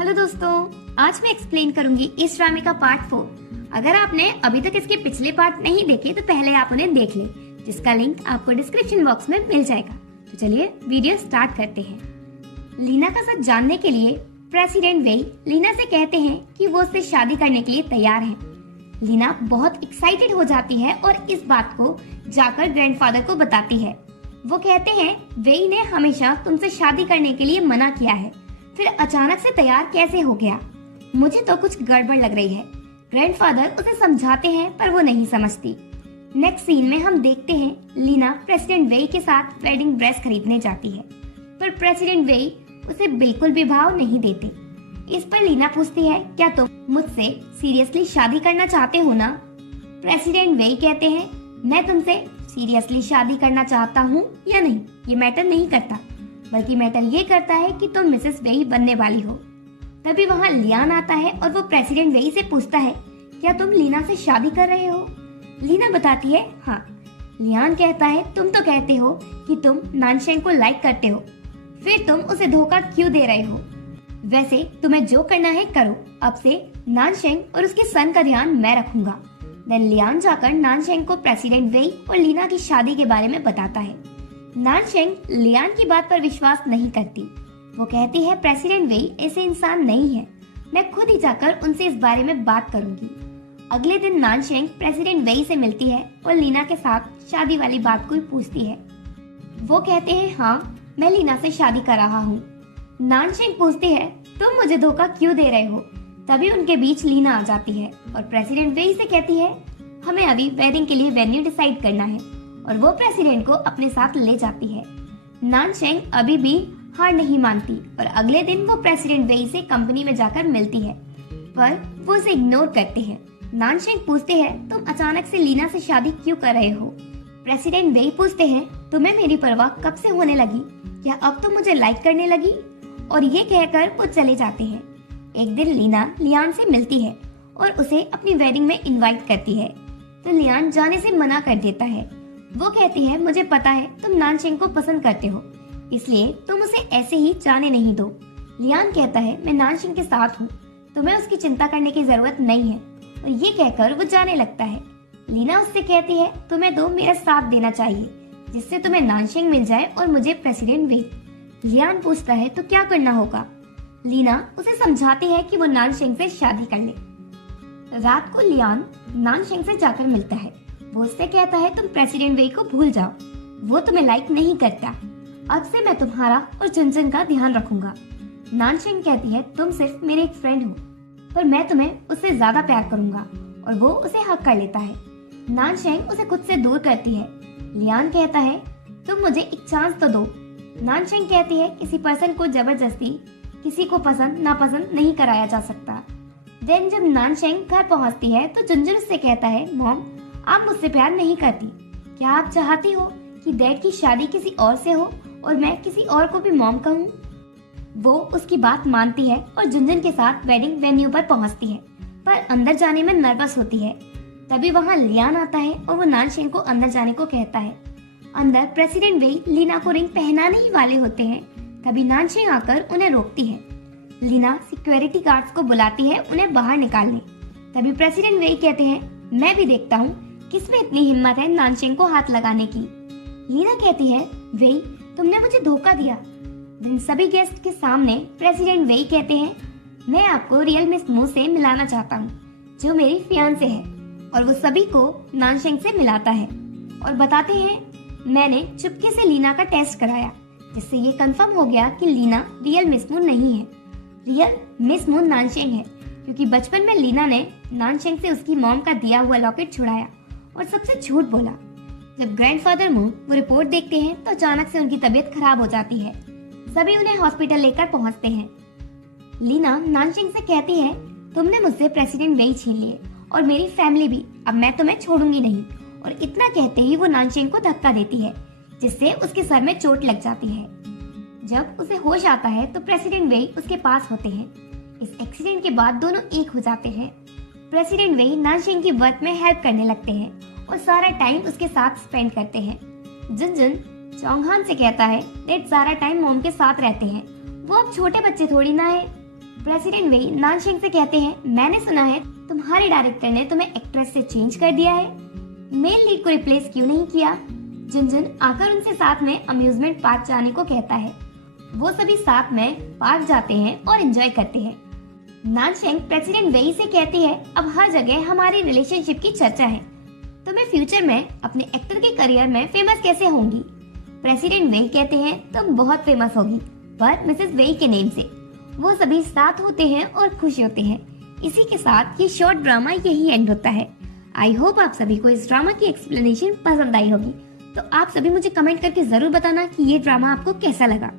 Hello दोस्तों, आज मैं एक्सप्लेन करूंगी इस ड्रामे का पार्ट 4। अगर आपने अभी तक इसके पिछले पार्ट नहीं देखे तो पहले आप उन्हें देख लें, जिसका लिंक आपको डिस्क्रिप्शन बॉक्स में मिल जाएगा। तो चलिए वीडियो स्टार्ट करते हैं। लीना का सच जानने के लिए प्रेसिडेंट वेई लीना से कहते हैं कि वो उससे शादी करने के लिए तैयार हैं। लीना बहुत एक्साइटेड हो जाती है और इस बात को जाकर ग्रैंडफादर को बताती है। वो कहते हैं वेई ने हमेशा तुमसे शादी करने के लिए मना किया है, फिर अचानक से तैयार कैसे हो गया? मुझे तो कुछ गड़बड़ लग रही है। ग्रैंडफादर उसे समझाते हैं पर वो नहीं समझती। नेक्स्ट सीन में हम देखते हैं लीना प्रेसिडेंट वेई के साथ वेडिंग ड्रेस खरीदने जाती है, पर प्रेसिडेंट वेई उसे बिल्कुल भी भाव नहीं देते। इस पर लीना पूछती है, क्या तुम मुझसे सीरियसली शादी करना चाहते हो ना? प्रेसिडेंट वेई कहते हैं, मैं तुमसे सीरियसली शादी करना चाहता हूँ या नहीं ये मैटर नहीं करता, बल्कि मैटर ये करता है कि तुम मिसेस वेई बनने वाली हो। तभी वहाँ लियान आता है और वो प्रेसिडेंट वेई से पूछता है, क्या तुम लीना से शादी कर रहे हो? लीना बताती है, हाँ। लियान कहता है, तुम तो कहते हो कि तुम नानशेंग को लाइक करते हो, फिर तुम उसे धोखा क्यों दे रहे हो? वैसे तुम्हें जो करना है करो, अब से नानशेंग और उसके सन का ध्यान मैं रखूंगा। देन लियान जाकर नानशेंग को प्रेसिडेंट वेई और लीना की शादी के बारे में बताता है। नानशेंग लियान की बात पर विश्वास नहीं करती। वो कहती है, प्रेसिडेंट वेई ऐसे इंसान नहीं है, मैं खुद ही जाकर उनसे इस बारे में बात करूंगी। अगले दिन नानशेंग प्रेसिडेंट वेई से मिलती है और लीना के साथ शादी वाली बात को पूछती है। वो कहते हैं, हाँ मैं लीना से शादी कर रहा हूँ। नानशेंग पूछती है, तुम मुझे धोखा क्यों दे रहे हो? तभी उनके बीच लीना आ जाती है और प्रेसिडेंट वेई से कहती है, हमें अभी वेडिंग के लिए वेन्यू डिसाइड करना है, और वो प्रेसिडेंट को अपने साथ ले जाती है। नानशेंग अभी भी हार नहीं मानती और अगले दिन वो प्रेसिडेंट वेई से कंपनी में जाकर मिलती है, पर वो उसे इग्नोर करते हैं। नानशेंग पूछते हैं, तुम अचानक से लीना से शादी क्यों कर रहे हो? प्रेसिडेंट वेई पूछते हैं, तुम्हें मेरी परवाह कब से होने लगी? क्या अब तो मुझे लाइक करने लगी? और ये कहकर वो चले जाते हैं। एक दिन लीना लियान से मिलती है और उसे अपनी वेडिंग में इनवाइट करती है, तो लियान जाने से मना कर देता है। वो कहती है, मुझे पता है तुम नानशेंग को पसंद करते हो, इसलिए तुम उसे ऐसे ही जाने नहीं दो। लियान कहता है, मैं नानशेंग के साथ हूँ, तुम्हें उसकी चिंता करने की जरूरत नहीं है, और ये कहकर वो जाने लगता है। लीना उससे कहती है, तुम्हें तो मेरा साथ देना चाहिए, जिससे तुम्हें नानशेंग मिल जाए और मुझे प्रेसिडेंट वेई। लियान पूछता है, तो क्या करना होगा? लीना उसे समझाती है कि वो नानशेंग से शादी कर ले। रात को लियान नानशेंग से जाकर मिलता है। वो उससे कहता है, तुम प्रेसिडेंट वेई को भूल जाओ, वो तुम्हें लाइक नहीं करता। अब से मैं तुम्हारा और चुनचुन का ध्यान रखूंगा। नानशेंग कहती है, तुम सिर्फ मेरे एक फ्रेंड हो, पर मैं तुम्हें उससे ज्यादा प्यार करूंगा, और वो उसे हक कर लेता है। नानशेंग उसे खुद से दूर करती है। लियान कहता है, तुम मुझे एक चांस तो दो। नानशेंग कहती है, किसी पर्सन को जबरदस्ती किसी को पसंद नापसंद नहीं कराया जा सकता। देन जब नानशेंग घर पहुंचती है तो चुनचुन उससे कहता है, मॉम आप मुझसे प्यार नहीं करती, क्या आप चाहती हो कि डैड की शादी किसी और से हो और मैं किसी और को भी मॉम कहूँ? वो उसकी बात मानती है और झुनझुन के साथ वेडिंग वेन्यू पर पहुंचती है, पर अंदर जाने में नर्वस होती है। तभी वहाँ लियान आता है और वो नानशेंग को अंदर जाने को कहता है। अंदर प्रेसिडेंट वेई लीना को रिंग पहनाने ही वाले होते हैं, तभी नानशेंग आकर उन्हें रोकती है। लीना सिक्योरिटी गार्ड्स को बुलाती है उन्हें बाहर निकालने। तभी प्रेसिडेंट वेई कहते हैं, मैं भी देखता हूँ किसमें इतनी हिम्मत है नानशेंग को हाथ लगाने की। लीना कहती है, वेई तुमने मुझे धोखा दिया। इन सभी गेस्ट के सामने प्रेसिडेंट वेई कहते हैं, मैं आपको रियल मिस मू से मिलाना चाहता हूँ, जो मेरी फियांसे है, और वो सभी को नानशेंग से मिलाता है और बताते हैं, मैंने चुपके से लीना का टेस्ट कराया, जिससे ये कंफर्म हो गया कि लीना रियल मिस मू नहीं है, रियल मिस मू नानशेंग है, क्योंकि बचपन में लीना ने नानशेंग से उसकी मॉम का दिया हुआ लॉकेट छुड़ाया और सबसे झूठ बोला। जब ग्रैंडफादर मू वो रिपोर्ट देखते हैं तो अचानक से उनकी तबीयत खराब हो जाती है। सभी उन्हें हॉस्पिटल लेकर पहुंचते हैं। लीना नानशेंग से कहती है, तुमने मुझसे प्रेसिडेंट वेई छीन लिए और मेरी फैमिली भी, अब मैं तुम्हें छोड़ूंगी नहीं। और इतना कहते ही वो नानशेंग को धक्का देती है, जिससे उसके सर में चोट लग जाती है। जब उसे होश आता है तो प्रेसिडेंट वेई उसके पास होते हैं। इस एक्सीडेंट के बाद दोनों एक हो जाते हैं। प्रेसिडेंट वेई नानशेंग की वर्क में हेल्प करने लगते हैं और सारा टाइम उसके साथ स्पेंड करते हैं। झुनझुन चौंगहान से कहता है, डेट सारा टाइम मॉम के साथ रहते हैं, वो अब छोटे बच्चे थोड़ी ना है। प्रेसिडेंट वेई नानशेंग से कहते हैं, मैंने सुना है तुम्हारे डायरेक्टर ने तुम्हें एक्ट्रेस से चेंज कर दिया है, मेल लीड को रिप्लेस क्यों नहीं किया। जिनजिन आकर उनसे साथ में अम्यूजमेंट पार्क जाने को कहता है। वो सभी साथ में पार्क जाते हैं और एंजॉय करते हैं। नानशेंग प्रेसिडेंट वेई से कहती है, अब हर जगह हमारी रिलेशनशिप की चर्चा है, तो मैं फ्यूचर में अपने एक्टर के करियर में फेमस कैसे होंगी। प्रेसिडेंट वेई कहते हैं, तुम बहुत फेमस होगी, पर मिसेस वेई के नेम से। वो सभी साथ होते हैं और खुश होते हैं। इसी के साथ ये शॉर्ट ड्रामा यही एंड होता है। आई होप आप सभी को इस ड्रामा की एक्सप्लेनेशन पसंद आई होगी। तो आप सभी मुझे कमेंट करके जरूर बताना कि ये ड्रामा आपको कैसा लगा।